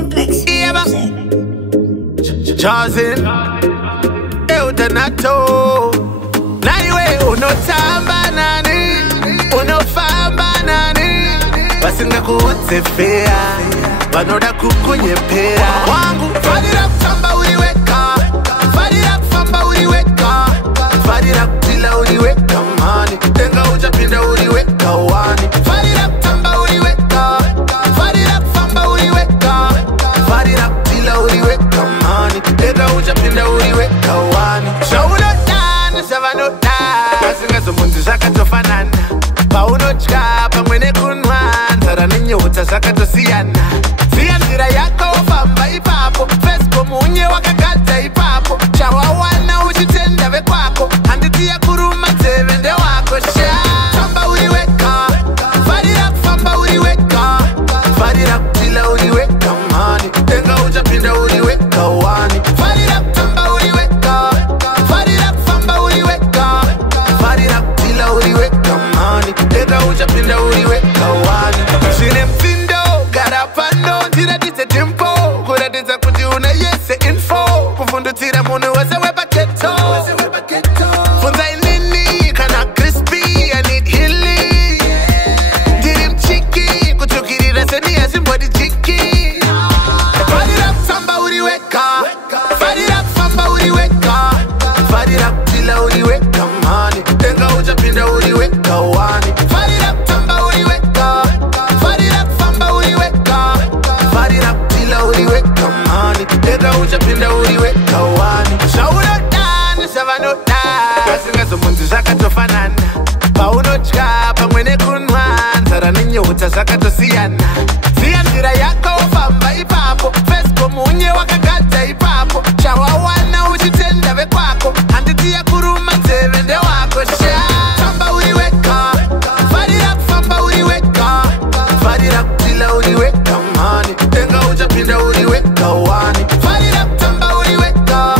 Cymplex. Jarzin Auto. Naiwe uno tamba nani, uno famba nani. Basinga kuutsefea, banoda kukunyepea. Wangu fadira tamba uliweka, fadira famba uliweka, fadira tila uliweka mani, tenga ujapinda uliweka wani. Fadira tamba uliweka, fadira famba uliweka, fadira tila uliweka mani, tenga ujapinda uliweka wani. Shawulo dana, savano dana, basinga zumunzi zakatofanana. Paunotka pamwene kunwanza ninyota zakatosiyana. Siyanzira yako famba ipapo, Fesco munye wakagata ipapo. Chawawana uchitenda vekwako, handiti ya kuruma tevende wako sha. Famba uliweka, fadira famba uliweka, fadira kutila uliweka mani, tenga ujapinda uliweka wani. Fadira famba uliweka, fadira famba uliweka, fadira kutila uliweka mani, tenga ujapinda uliweka wani. Shine mtindo, garapano, tira dite tempo, kura dita kuti una yese info. Kufundu tira munu wase weba keto, funza inini, kana crispy, I need hilly. Dirim chiki, kuchukirira seni as embodied chiki. Fadira famba uliweka, fadira famba uliweka, fadira kutila uliweka mani, tenga ujapinda uliweka wani. Fadira famba uliweka, fadira famba uliweka, fadira kutila uliweka mani, tenga ujapinda uliweka wani. Shawulo dana, savano dana, basinga zumunzi zakatofanana. Paunotka pamwene kunwanza ninyota zakatosiyana. Siyanzira yako famba ipapo, Fesco munye wakagata ipapo. Chawawana uchitenda vekwako, handiti ya kuruma tevende wako sha. Famba uliweka, fadira famba uliweka, fadira kutila uliweka mani, tenga ujapinda uliweka wani. Fadira famba uliweka, fadira famba uliweka, fadira kutila uliweka mani, tenga ujapinda uliweka wani. Shawulo dana, savano dana, basinga zumunzi zakatofanana. Paunotka pamwene kunwanza ninyota zakatosiyana. Siyanzira yako famba ipapo, Fesco munye wakagata ipapo. Chawawana uchitenda vekwako, handiti ya kuruma tevende wako sha. Famba uliweka, fadira famba uliweka, fadira kutila uliweka mani, tenga ujapinda uliweka wani. Fadira famba uliweka,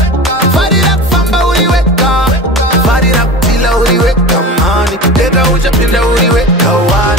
fadira famba uliweka, fadira kutila uliweka mani, tenga ujapinda uliweka wani.